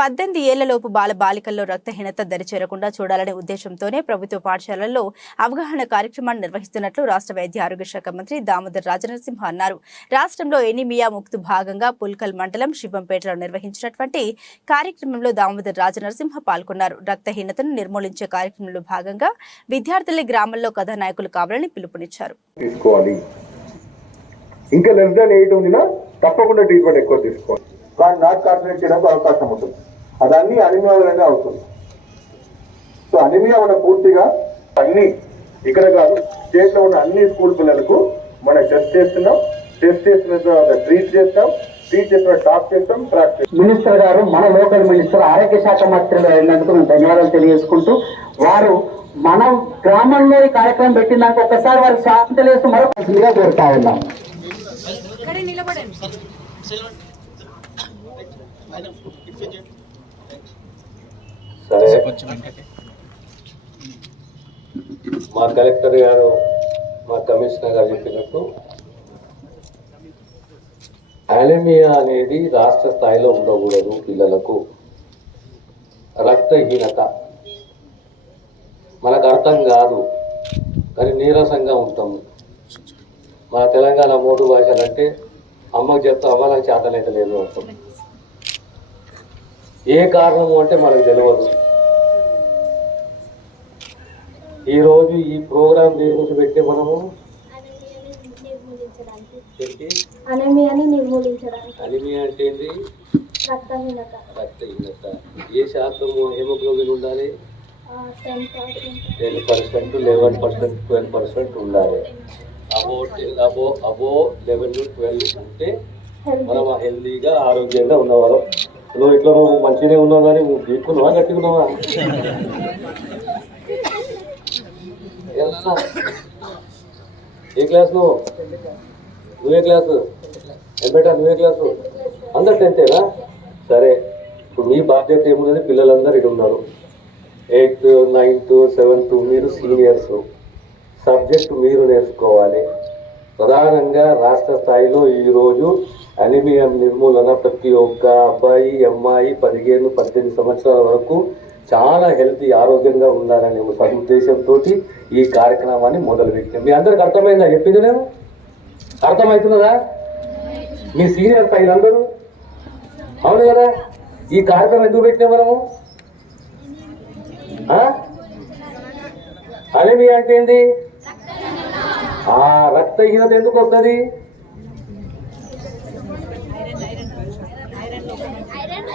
పద్దెనిమిది ఏళ్ళలోపు బాల బాలికల్లో రక్తహీనత దరిచేరకుండా చూడాలనే ఉద్దేశంతోనే ప్రభుత్వ పాఠశాలల్లో అవగాహన కార్యక్రమాన్ని నిర్వహిస్తున్నట్లు రాష్ట్ర వైద్య ఆరోగ్య శాఖ మంత్రి దామోదర్ రాజనరసింహ అన్నారు. రాష్ట్రంలో ఎనిమియా ముక్తు భాగంగా పుల్కల్ మండలం శివంపేటలో నిర్వహించినటువంటి కార్యక్రమంలో దామోదర్ రాజనరసింహ పాల్గొన్నారు. రక్తహీనతను నిర్మూలించే కార్యక్రమంలో భాగంగా విద్యార్థులే గ్రామంలో కథానాయకులు కావాలని పిలుపునిచ్చారు. ఇంకా లెస్ దాన్ ఎయిట్ ఉందినా తప్పకుండా ట్రీట్మెంట్ ఎక్కువ తీసుకోవాలి. దాన్ని నాట్ కాన్సన్ట్రేట్ చేయడానికి అవకాశం ఉంటుంది. అది అన్ని అనిమియా వల్లనే అవుతుంది. సో అనిమియా మన పూర్తిగా అన్ని ఇక్కడ కాదు స్టేట్లో ఉన్న అన్ని స్కూల్ పిల్లలకు మనం టెస్ట్ చేస్తున్నాం. టెస్ట్ చేసిన తర్వాత ట్రీట్ చేస్తాం. ట్రీట్ చేసిన టాప్ చేస్తాం. ట్రాక్ చేస్తాం. మినిస్టర్ గారు మన లోకల్ మినిస్టర్ ఆరోగ్య శాఖ మంత్రులు అయినందుకు మేము ధన్యవాదాలు తెలియజేసుకుంటూ వారు మనం గ్రామంలో ఈ కార్యక్రమం పెట్టినాక ఒకసారి వారికి స్వాగతం తెలియజేస్తూ మరొకగా కోరుతా ఉన్నాం. సరే. మా కలెక్టర్ గారు మా కమిషనర్ గారు చెప్పినట్టు అనిమియా అనేది రాష్ట్ర స్థాయిలో ఉండకూడదు పిల్లలకు. రక్తహీనత మనకు అర్థం కాదు కానీ నీరసంగా ఉంటాము. మన తెలంగాణ మోటు భాషలు అంటే అమ్మకు చెప్తా అమ్మ నాకు చేతనైతే లేదు అంటాం. ఏ కారణము అంటే మనకు తెలియదు ఈరోజు ఈ ప్రోగ్రాం దేని గురించి పెట్టే మనము? ఏంటి? అనిమియా అంటే రక్తహీనత. రక్తహీనత. ఏ శాతము హెమోగ్లోబిన్ ఉండాలి? Ten percent ten percent eleven percent twelve percent ఉండాలి. అబో అబో అబో లెవెన్ ట్వెల్వ్ ఉంటే మనం హెల్దీగా ఆరోగ్యంగా ఉన్నవాళ్ళం. నువ్వు ఇట్లా నువ్వు మంచిగానే ఉన్నావు కానీ నువ్వు గీక్కున్నావా గట్టుకున్నావా ఏ క్లాస్ నువ్వు? నువ్వే క్లాసు? ఏం బేటా నువ్వే క్లాసు? అందరు టెన్తేనా సరే. ఇప్పుడు మీ బాధ్యత ఏమున్నది? పిల్లలందరూ ఇటు ఉన్నారు. ఎయిత్ నైన్త్ సెవెంత్ మీరు సీనియర్స్ సబ్జెక్ట్ మీరు నేర్చుకోవాలి. ప్రధానంగా రాష్ట్ర స్థాయిలో ఈరోజు అనిమియం నిర్మూలన ప్రతి ఒక్క అబ్బాయి అమ్మాయి పదిహేను పద్దెనిమిది సంవత్సరాల వరకు చాలా హెల్తీ ఆరోగ్యంగా ఉండాలనే ఒక సదుద్దేశంతో ఈ కార్యక్రమాన్ని మొదలుపెట్టాం మీ అందరికి అర్థమైందా? చెప్పింది నేను? అర్థమవుతున్నదా మీ సీనియర్ అందరూ? అవును కదా? ఈ కార్యక్రమం ఎందుకు పెట్టినాం మనము? ఆ? అనిమియా అంటే ఏంది? ఆ రక్తహీనత ఎందుకు వస్తుంది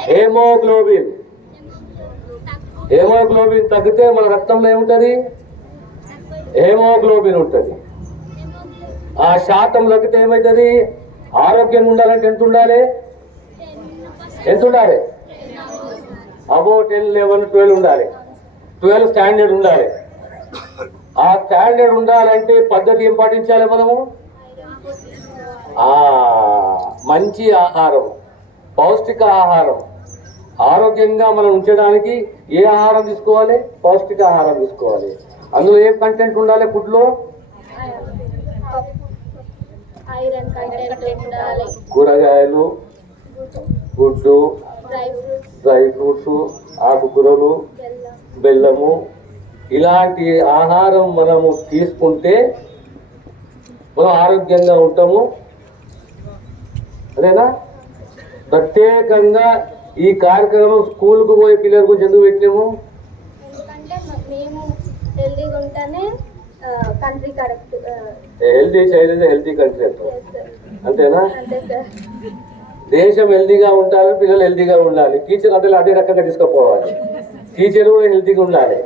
హేమోగ్లోబిన్. హేమోగ్లోబిన్ తగ్గితే మన రక్తంలో ఏముంటది? హేమోగ్లోబిన్ ఉంటుంది. ఆ శాతం తగ్గితే ఏమవుతుంది ఆరోగ్యంగా ఉండాలంటే ఎంత ఉండాలి? ఎంత ఉండాలి? అబో టెన్ లెవెన్ ట్వెల్వ్ ఉండాలి. ట్వెల్వ్ స్టాండర్డ్ ఉండాలి. ఆ స్టాండర్డ్ ఉండాలంటే పద్ధతి ఏం పాటించాలి మనము? మంచి ఆహారం పౌష్టిక ఆహారం. ఆరోగ్యంగా మనం ఉంచడానికి ఏ ఆహారం తీసుకోవాలి? పౌష్టిక ఆహారం తీసుకోవాలి. అందులో ఏం కంటెంట్ ఉండాలి ఫుడ్లో కూరగాయలు గుడ్డు డ్రై ఫ్రూట్స్. ఆకుకూరలు బెల్లం బెల్లము. ఇలాంటి ఆహారం మనము తీసుకుంటే మనం ఆరోగ్యంగా ఉంటాము. అదేనా? ప్రత్యేకంగా ఈ కార్యక్రమం స్కూల్కు పోయే పిల్లల గురించి ఎందుకు పెట్టినాము? మ- మేము హెల్దీగా ఉంటేనే కంట్రీ చైల్డ్ అంటాం అంతేనా? దేశం హెల్తీగా ఉండాలి పిల్లలు హెల్తీగా ఉండాలి. టీచర్ అందరూ అదే రకంగా తీసుకుపోవాలి. టీచర్ కూడా హెల్తీగా ఉండాలి.